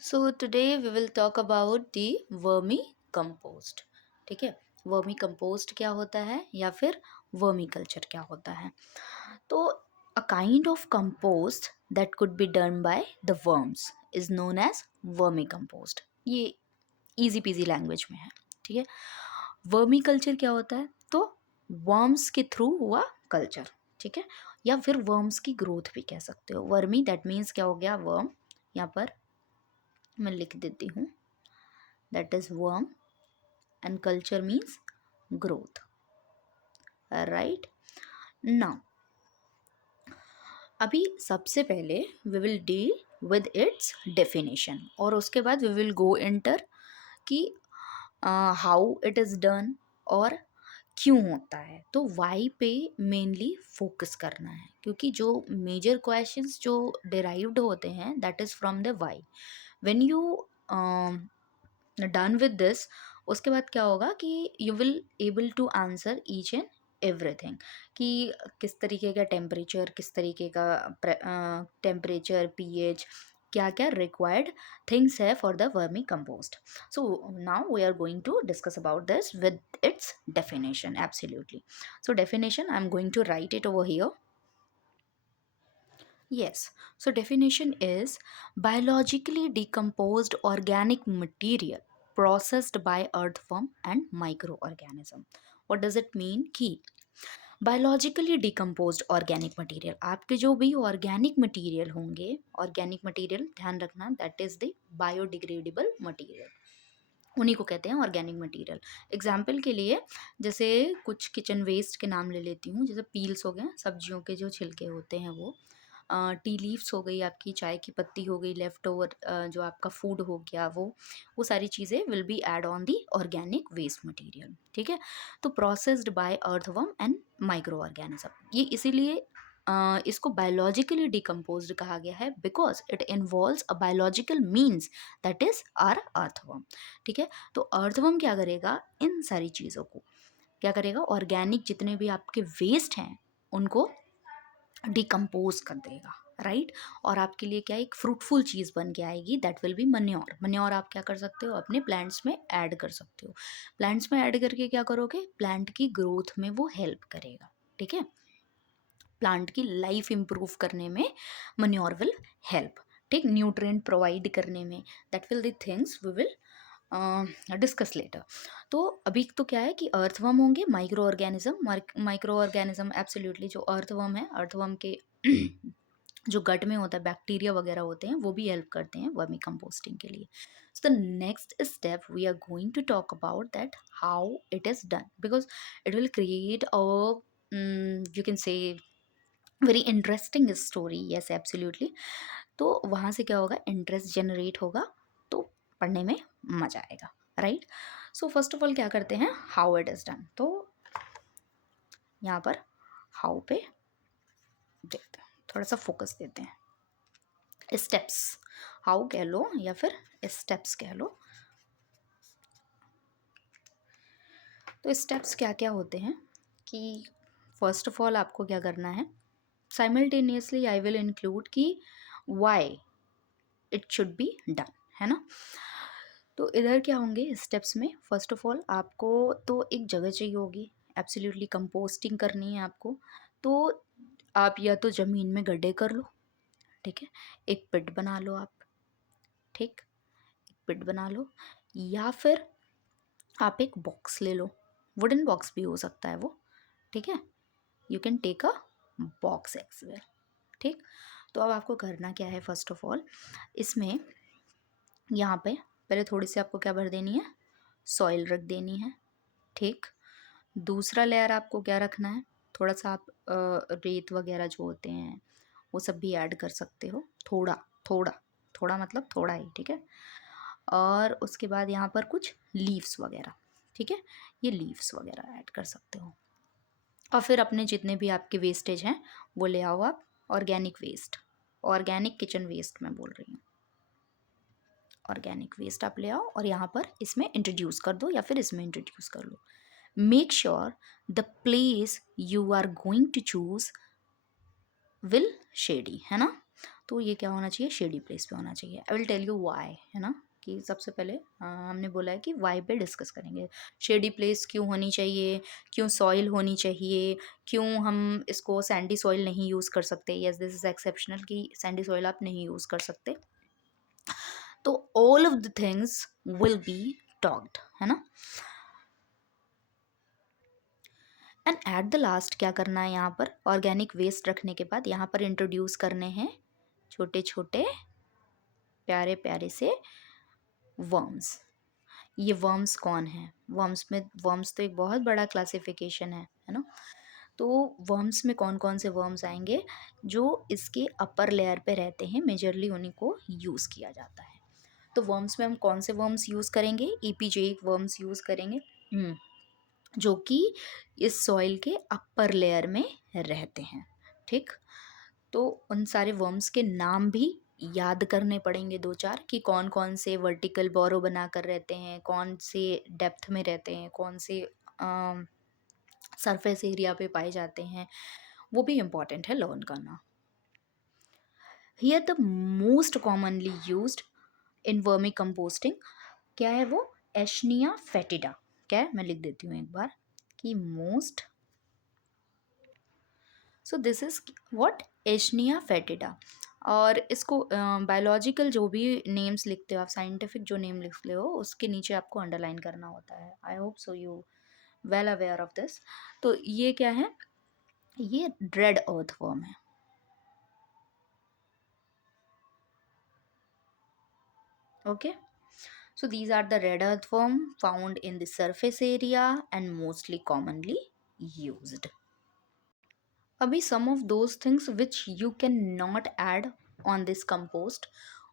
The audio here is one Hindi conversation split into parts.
So today we will talk about the vermicompost. ठीक है. वर्मी कंपोस्ट क्या होता है या फिर वर्मी कल्चर क्या होता है. तो a kind of compost that could be done by the worms is known as vermicompost. ये इजी पीजी लैंग्वेज में है. ठीक है. वर्मी कल्चर क्या होता है. तो वर्म्स के थ्रू हुआ कल्चर. ठीक है. या फिर वर्म्स की ग्रोथ भी कह सकते हो. वर्मी दैट मीन्स क्या हो गया, वर्म. यहाँ पर मैं लिख देती हूँ, that is worm and culture means growth. Right. Now अभी सबसे पहले we will deal with its definition और उसके बाद वी विल गो इंटर कि हाउ इट इज़ डन और क्यों होता है. तो वाई पे मेनली फोकस करना है क्योंकि जो मेजर क्वेश्चंस जो डिराइव्ड होते हैं that is from the why. When you done with this, उसके बाद क्या होगा कि you will able to answer each and everything कि किस तरीके का टेम्परेचर, किस तरीके का टेम्परेचर, पीएच, क्या क्या रिक्वायर्ड थिंग्स है for the vermicompost. So now we are going to discuss about this with its definition. Absolutely. So definition I am going to write it over here. Yes, so definition is biologically decomposed organic material processed by earthworm and microorganism. What does it mean? कि बायोलॉजिकली डिकम्पोज्ड ऑर्गेनिक मटेरियल, आपके जो भी ऑर्गेनिक मटेरियल होंगे, ऑर्गेनिक मटेरियल ध्यान रखना that is the biodegradable material, उन्हीं को कहते हैं ऑर्गेनिक मटेरियल. एग्जाम्पल के लिए जैसे कुछ किचन वेस्ट के नाम ले लेती हूँ, जैसे पील्स हो गए, सब्जियों के जो छिलके होते हैं वो, टी लीव्स हो गई, आपकी चाय की पत्ती हो गई, लेफ्ट ओवर जो आपका फूड हो गया, वो सारी चीज़ें will be add on the organic waste material. ठीक है. तो processed by earthworm and microorganism, ये इसीलिए इसको बायोलॉजिकली डिकम्पोज्ड कहा गया है because it involves a biological means that is are earthworm. ठीक है. तो अर्थवर्म क्या करेगा, इन सारी चीज़ों को क्या करेगा, ऑर्गेनिक जितने भी आपके वेस्ट हैं उनको डिकम्पोज कर देगा. राइट. और आपके लिए क्या एक फ्रूटफुल चीज़ बन के आएगी that will be manure. Manure आप क्या कर सकते हो, अपने प्लांट्स में ऐड कर सकते हो. प्लांट्स में ऐड करके क्या करोगे, प्लांट की ग्रोथ में वो हेल्प करेगा. ठीक है. प्लांट की लाइफ इंप्रूव करने में मन्योर विल हेल्प. ठीक. न्यूट्रिएंट प्रोवाइड करने में, that will the things we will discuss later. तो अभी तो क्या है कि अर्थवर्म होंगे, microorganism. Microorganism absolutely जो अर्थवर्म है, अर्थवर्म के जो गट में होता है बैक्टीरिया वगैरह होते हैं, वो भी हेल्प करते हैं वर्मी कंपोस्टिंग के लिए. So the next step we are going to talk about that how it is done because it will create a you can say very interesting story. Yes absolutely. तो वहाँ से क्या होगा, इंटरेस्ट जनरेट होगा, तो पढ़ने में मज़ा आएगा. Right. So first of all क्या करते हैं, हाउ इट इज़ डन. तो यहाँ पर हाउ पे देखते हैं, थोड़ा सा फोकस देते हैं. स्टेप्स, हाउ कह लो या फिर स्टेप्स कह लो. तो स्टेप्स क्या क्या होते हैं कि फर्स्ट ऑफ ऑल आपको क्या करना है, साइमल्टेनियसली आई विल इंक्लूड कि why it should be done, है ना. तो इधर क्या होंगे स्टेप्स में, फर्स्ट ऑफ ऑल आपको तो एक जगह चाहिए होगी. एब्सोल्युटली कंपोस्टिंग करनी है आपको, तो आप या तो ज़मीन में गड्ढे कर लो. ठीक है. एक पिट बना लो आप. ठीक. एक पिट बना लो, या फिर आप एक बॉक्स ले लो, वुडन बॉक्स भी हो सकता है वो. ठीक है. You can take a box as वेल. ठीक. तो अब आपको करना क्या है, फर्स्ट ऑफ ऑल इसमें यहाँ पे पहले थोड़ी सी आपको क्या भर देनी है, सॉइल रख देनी है. ठीक. दूसरा लेयर आपको क्या रखना है, थोड़ा सा आप रेत वगैरह जो होते हैं वो सब भी ऐड कर सकते हो, थोड़ा थोड़ा, थोड़ा मतलब थोड़ा ही. ठीक है. और उसके बाद यहाँ पर कुछ लीव्स वगैरह. ठीक है. ये लीव्स वगैरह ऐड कर सकते हो. और फिर अपने जितने भी आपके वेस्टेज हैं वो ले आओ आप. Organic waste, organic kitchen waste मैं बोल रही हूँ, ऑर्गेनिक वेस्ट आप ले आओ और यहाँ पर इसमें इंट्रोड्यूस कर दो या फिर इसमें इंट्रोड्यूस कर लो. Make sure the place you are going to choose will shady, है ना. तो ये क्या होना चाहिए, शेडी प्लेस पे होना चाहिए। I will tell you why, है ना, कि सबसे पहले हमने बोला है कि वाई पे डिस्कस करेंगे। शेडी प्लेस क्यों होनी चाहिए, क्यों सॉइल होनी चाहिए, क्यों हम इसको सैंडी सॉइल नहीं यूज़ कर सकते, यस दिस इज़ एक्सेप्शनल कि सैंडी सॉइल आप नहीं यूज़ कर सकते। तो all of the things will be talked, है ना। एंड एट द लास्ट क्या करना है, यहाँ पर ऑर्गेनिक वेस्ट रखने के बाद यहाँ पर इंट्रोड्यूस करने हैं छोटे छोटे प्यारे प्यारे से वर्म्स। ये वर्म्स कौन है, वर्म्स में, वर्म्स तो एक बहुत बड़ा क्लासिफिकेशन है ना। तो वर्म्स में कौन कौन से वर्म्स आएंगे, जो इसके अपर लेयर पे रहते हैं, मेजरली उन्हीं को यूज़ किया जाता है। तो वर्म्स में हम कौन से वर्म्स यूज़ करेंगे, ईपीजेइक वर्म्स यूज़ करेंगे, जो कि इस सॉइल के अपर लेयर में रहते हैं, ठीक। तो उन सारे वर्म्स के नाम भी याद करने पड़ेंगे दो चार, कि कौन कौन से वर्टिकल बोरो बनाकर रहते हैं, कौन से डेप्थ में रहते हैं, कौन से सरफेस एरिया पे पाए जाते हैं, वो भी इम्पॉर्टेंट है लर्न करना। Here the most commonly used in vermi composting क्या है वो, एशनिया फेटिडा। क्या है, मैं लिख देती हूँ एक बार कि most, so this is what, Eisenia fetida. और इसको बायोलॉजिकल जो भी नेम्स लिखते हो आप, साइंटिफिक जो नेम लिखते हो, उसके नीचे आपको अंडरलाइन करना होता है। I hope so you well aware of this. तो ये क्या है, ये रेड अर्थवर्म है। Okay, so these are the red earthworm found in the surface area and mostly commonly used. अभी some of those things which you can not add on this compost,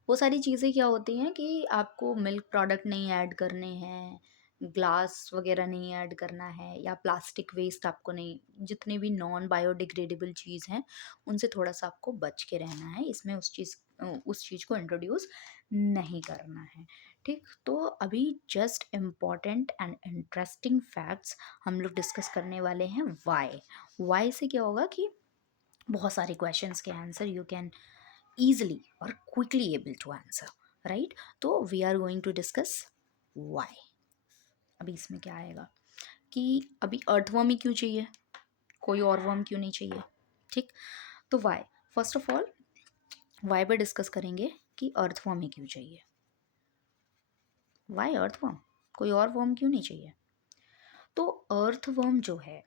वो सारी चीज़ें क्या होती हैं कि आपको मिल्क प्रोडक्ट नहीं ऐड करने हैं, ग्लास वगैरह नहीं ऐड करना है, या प्लास्टिक वेस्ट आपको नहीं, जितने भी नॉन बायोडिग्रेडेबल चीज़ हैं उनसे थोड़ा सा आपको बच के रहना है, इसमें उस चीज़ को इंट्रोड्यूस नहीं करना है, ठीक। तो अभी just important and interesting facts हम लोग डिस्कस करने वाले हैं। वाई से क्या होगा कि बहुत सारे क्वेश्चंस के answer you can easily or quickly able to answer, right? तो we are going to discuss why। अभी इसमें क्या आएगा कि अभी अर्थवर्म ही क्यों चाहिए, कोई और वर्म क्यों नहीं चाहिए, ठीक। तो why, first of all why पे डिस्कस करेंगे कि अर्थवर्म ही क्यों चाहिए। why अर्थवर्म, कोई और वर्म क्यों नहीं चाहिए। तो अर्थवर्म जो है,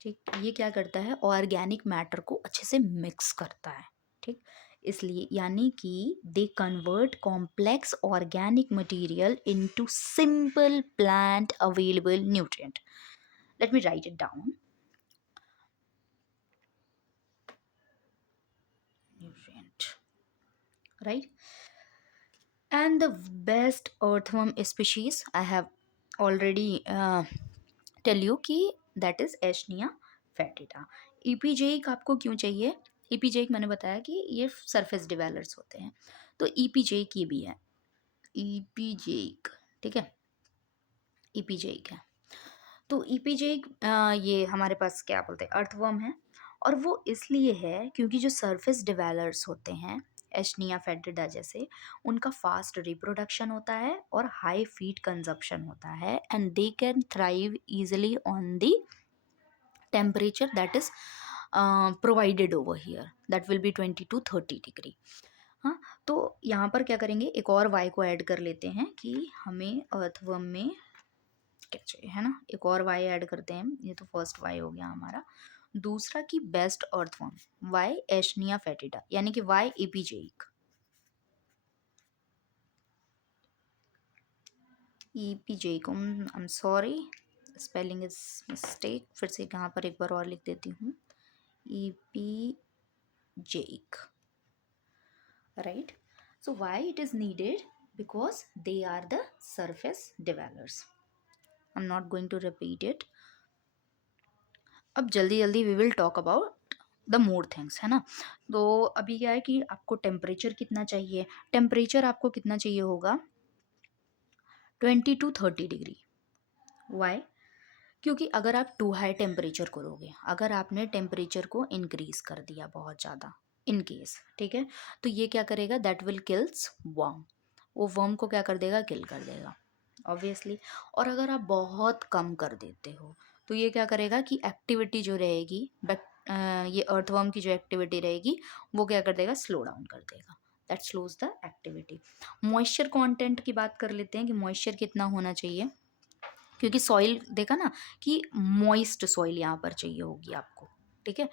ठीक, ये क्या करता है, ऑर्गेनिक मैटर को अच्छे से मिक्स करता है, ठीक। इसलिए यानी कि they convert complex organic material into simple plant available nutrient. Let me write it down, nutrient, right. And the best earthworm species I have already tell you कि that is Eisenia fetida. Epigeic आपको क्यों चाहिए, ईपीजेइक मैंने बताया कि ये सरफेस डिवेलर्स होते हैं, तो ईपीजेइक ये भी है, ईपीजेइक, ठीक है, ईपीजेइक है। तो ईपीजेइक ये हमारे पास क्या बोलते हैं, अर्थवर्म है। और वो इसलिए है क्योंकि जो सरफेस डिवेलर्स होते हैं एशनिया फेटिडा जैसे, उनका फास्ट रिप्रोडक्शन होता है और हाई फीड कंजप्शन होता है, and they can thrive easily on the temperature that is provided over here, that will be 20 to 30 degree. हाँ, तो यहाँ पर क्या करेंगे, एक और वाई को ऐड कर लेते हैं कि हमें अर्थवर्म में क्या चाहिए, है ना। एक और वाई ऐड करते हैं, ये तो फर्स्ट वाई हो गया हमारा। दूसरा की best earthworm why Eisenia fetida, यानी कि why epigeic, epigeic, I am sorry spelling is mistake, फिर से यहाँ पर एक बार और लिख देती हूँ, ईपीजेइक, right? So why it is needed, because they are the surface developers। I'm not going to repeat it। अब जल्दी जल्दी we will talk about the more things, है ना। तो अभी क्या है कि आपको टेम्परेचर कितना चाहिए, टेम्परेचर आपको कितना चाहिए होगा, 20 to 30 डिग्री। वाई, क्योंकि अगर आप टू हाई टेम्परेचर करोगे, अगर आपने टेम्परेचर को इंक्रीज कर दिया बहुत ज़्यादा, इन केस, ठीक है। तो ये क्या करेगा, दैट विल किल्स वर्म, वो वर्म को क्या कर देगा, किल कर देगा ऑब्वियसली। और अगर आप बहुत कम कर देते हो तो ये क्या करेगा कि एक्टिविटी जो रहेगी ये अर्थवर्म की जो एक्टिविटी रहेगी वो क्या कर देगा, स्लो डाउन कर देगा, that slows the activity. Moisture content की बात कर लेते हैं कि मॉइस्चर कितना होना चाहिए, क्योंकि सॉइल देखा ना कि मॉइस्ट सॉइल यहाँ पर चाहिए होगी आपको, ठीक है।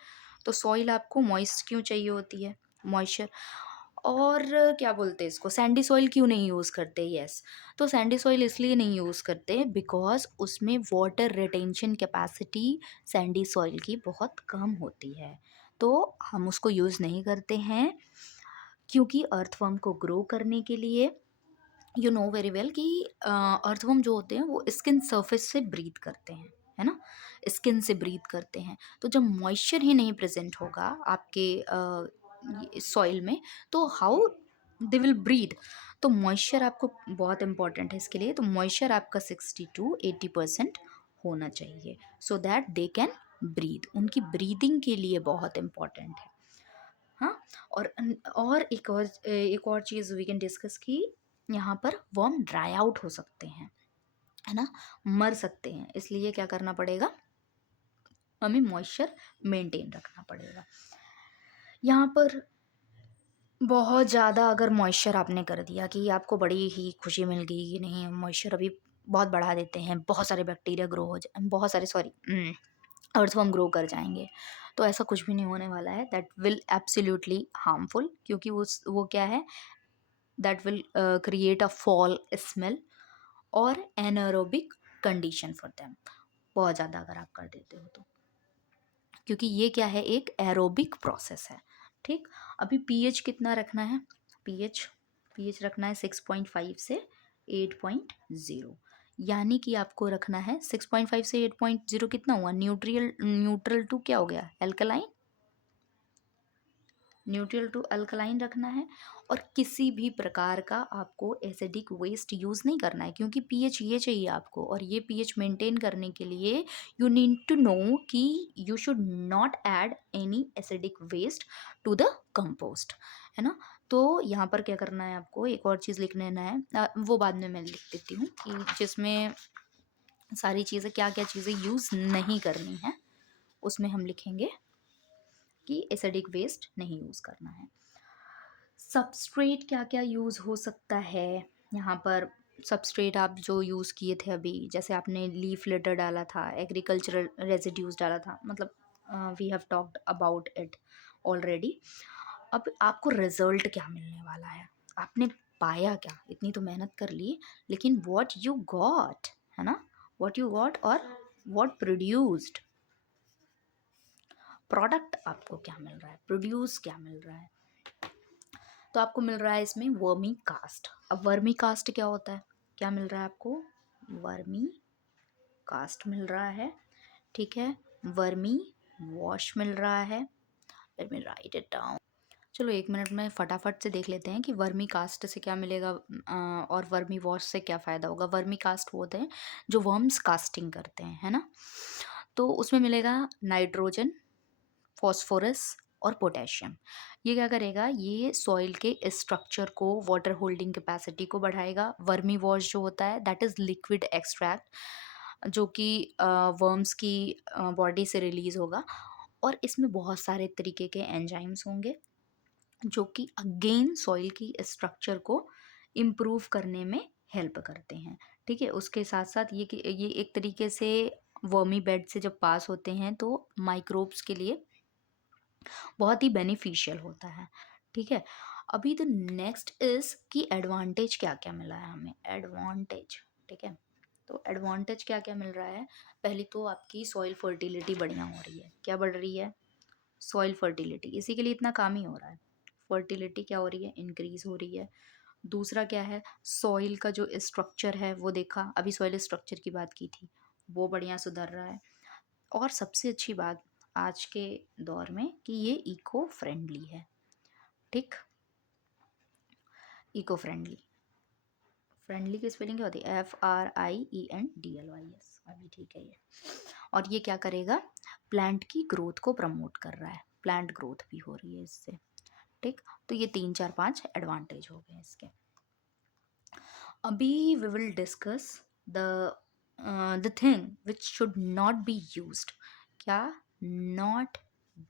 तो सॉइल आपको मॉइस्ट क्यों चाहिए होती है, मॉइस्चर। और क्या बोलते हैं इसको, सैंडी सॉइल क्यों नहीं यूज़ करते, यस। तो सैंडी सॉइल इसलिए नहीं यूज़ करते बिकॉज उसमें water retention capacity Sandy soil की बहुत कम होती है, तो हम उसको यूज़ नहीं करते हैं। क्योंकि अर्थवर्म को ग्रो करने के लिए यू नो वेरी वेल कि अर्थवर्म जो होते हैं वो स्किन सरफेस से ब्रीथ करते हैं, है ना, स्किन से ब्रीथ करते हैं। तो जब मॉइस्चर ही नहीं प्रेजेंट होगा आपके सॉइल में तो हाउ दे विल ब्रीथ। तो मॉइस्चर आपको बहुत इंपॉर्टेंट है इसके लिए, तो मॉइस्चर आपका 60 to 80% होना चाहिए so that they can breathe, उनकी ब्रीदिंग के लिए बहुत इंपॉर्टेंट है। हाँ। और एक और चीज़ वी कैन डिस्कस कि यहाँ पर वर्म ड्राई आउट हो सकते हैं, है ना, मर सकते हैं, इसलिए क्या करना पड़ेगा, हमें मॉइस्चर मेंटेन रखना पड़ेगा। यहाँ पर बहुत ज़्यादा अगर मॉइस्चर आपने कर दिया कि आपको बड़ी ही खुशी मिल गई कि नहीं मॉइस्चर अभी बहुत बढ़ा देते हैं, बहुत सारे बैक्टीरिया ग्रो हो जाए, बहुत सारे सॉरी अर्थवर्म ग्रो कर जाएंगे, तो ऐसा कुछ भी नहीं होने वाला है, दैट विल एब्सोल्युटली हार्मफुल, क्योंकि वो क्या है, that will create a fall smell और एनारोबिक कंडीशन फॉर देम, बहुत ज़्यादा अगर आप कर देते हो तो, क्योंकि ये क्या है, एक एरोबिक प्रोसेस है, ठीक। अभी पीएच कितना रखना है, पीएच पीएच रखना है 6.5 से 8.0, यानी कि आपको रखना है 6.5 से 8.0, कितना हुआ, न्यूट्रल टू क्या हो गया, एल्कलाइन, न्यूट्रल टू अल्कलाइन रखना है। और किसी भी प्रकार का आपको एसिडिक वेस्ट यूज़ नहीं करना है, क्योंकि पीएच ये चाहिए आपको, और ये पीएच मेंटेन करने के लिए यू नीड टू नो कि you should not add any acidic waste to the compost, है ना। तो यहाँ पर क्या करना है आपको, एक और चीज़ लिख लेना है, वो बाद में मैं लिख देती हूँ कि जिसमें सारी चीज़ें क्या क्या चीज़ें यूज़ नहीं करनी है, उसमें हम लिखेंगे कि एसिडिक वेस्ट नहीं यूज़ करना है। सबस्ट्रेट क्या क्या यूज़ हो सकता है, यहाँ पर सबस्ट्रेट आप जो यूज़ किए थे अभी, जैसे आपने लीफ लिटर डाला था, एग्रीकल्चरल रेजिड्यूज डाला था, मतलब we have talked about it already. अब आपको रिजल्ट क्या मिलने वाला है, आपने पाया क्या, इतनी तो मेहनत कर ली, लेकिन व्हाट यू गॉट, है ना, व्हाट यू गॉट और व्हाट प्रोड्यूस्ड, प्रोडक्ट आपको क्या मिल रहा है, प्रोड्यूस क्या मिल रहा है। तो आपको मिल रहा है इसमें वर्मी कास्ट। अब वर्मी कास्ट क्या होता है, क्या मिल रहा है आपको, वर्मी कास्ट मिल रहा है, ठीक है। वर्मी वॉश मिल रहा है, late me write it down. चलो 1 मिनट में फटाफट से देख लेते हैं कि वर्मी कास्ट से क्या मिलेगा और वर्मी वॉश से क्या फ़ायदा होगा। वर्मी कास्ट वो होते हैं जो वर्म्स कास्टिंग करते हैं, है ना। तो उसमें मिलेगा नाइट्रोजन, फॉस्फोरस और पोटेशियम। ये क्या करेगा, ये सॉइल के स्ट्रक्चर को, वाटर होल्डिंग कैपेसिटी को बढ़ाएगा। वर्मी वॉश जो होता है दैट इज़ लिक्विड एक्सट्रैक्ट जो कि वर्म्स की बॉडी से रिलीज होगा, और इसमें बहुत सारे तरीके के एंजाइम्स होंगे जो कि अगेन सॉइल की स्ट्रक्चर को इम्प्रूव करने में हेल्प करते हैं, ठीक है। उसके साथ साथ ये एक तरीके से वर्मी बेड से जब पास होते हैं तो माइक्रोब्स के लिए बहुत ही बेनिफिशियल होता है, ठीक है। अभी द नेक्स्ट इज कि एडवांटेज क्या क्या मिला है हमें, एडवांटेज, ठीक है। तो एडवांटेज क्या क्या मिल रहा है, पहली तो आपकी सॉइल फर्टिलिटी बढ़िया हो रही है, क्या बढ़ रही है, सॉइल फर्टिलिटी, इसी के लिए इतना काम ही हो रहा है, फर्टिलिटी क्या हो रही है, इंक्रीज हो रही है। दूसरा क्या है, सॉइल का जो स्ट्रक्चर है वो देखा, अभी सॉइल स्ट्रक्चर की बात की थी, वो बढ़िया सुधर रहा है। और सबसे अच्छी बात आज के दौर में कि ये इको फ्रेंडली है, ठीक। इको फ्रेंडली, फ्रेंडली की स्पेलिंग क्या होती है, FRIENDLY, अभी ठीक है ये। और ये क्या करेगा, प्लांट की ग्रोथ को प्रमोट कर रहा है, प्लांट ग्रोथ भी हो रही है इससे। ठीक, तो ये 3 4 5 एडवांटेज हो गए इसके। अभी we will discuss the the thing which should not be used. क्या? Not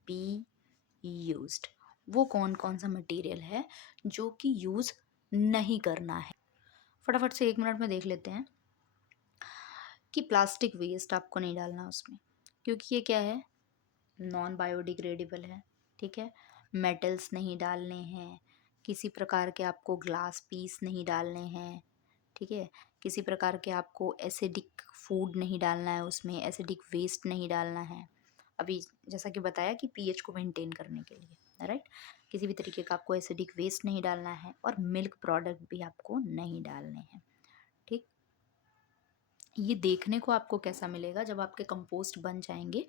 be used. वो कौन कौन सा मटेरियल है जो कि यूज नहीं करना है? फटाफट से 1 मिनट में देख लेते हैं कि प्लास्टिक वेस्ट आपको नहीं डालना उसमें, क्योंकि ये क्या है, नॉन बायोडिग्रेडेबल है। ठीक है, मेटल्स नहीं डालने हैं, किसी प्रकार के आपको ग्लास पीस नहीं डालने हैं। ठीक है, किसी प्रकार के आपको एसिडिक फूड नहीं डालना है उसमें, एसिडिक वेस्ट नहीं डालना है। अभी जैसा कि बताया कि पीएच को मेंटेन करने के लिए, राइट, किसी भी तरीके का आपको एसिडिक वेस्ट नहीं डालना है और मिल्क प्रोडक्ट भी आपको नहीं डालने हैं। ठीक, ये देखने को आपको कैसा मिलेगा जब आपके कंपोस्ट बन जाएंगे,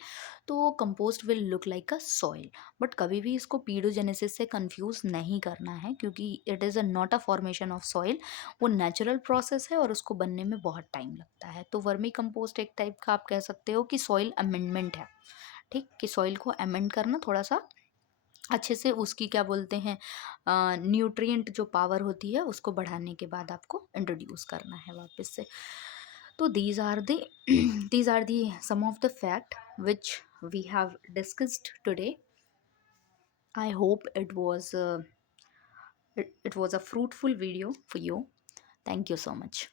तो compost will look like a soil. But कभी भी इसको पीडोजेनेसिस से कंफ्यूज नहीं करना है, क्योंकि it is a not a formation of soil. वो नेचुरल प्रोसेस है और उसको बनने में बहुत टाइम लगता है। तो वर्मी कंपोस्ट एक टाइप का आप कह सकते हो कि सॉइल अमेंडमेंट है। ठीक, कि सॉइल को अमेंड करना, थोड़ा सा अच्छे से उसकी क्या बोलते हैं, न्यूट्रिएंट जो पावर होती है उसको बढ़ाने के बाद आपको इंट्रोड्यूस करना है वापस से। तो these are the these are the some of the fact which we have discussed today. I hope it was a fruitful video for you. Thank you so much.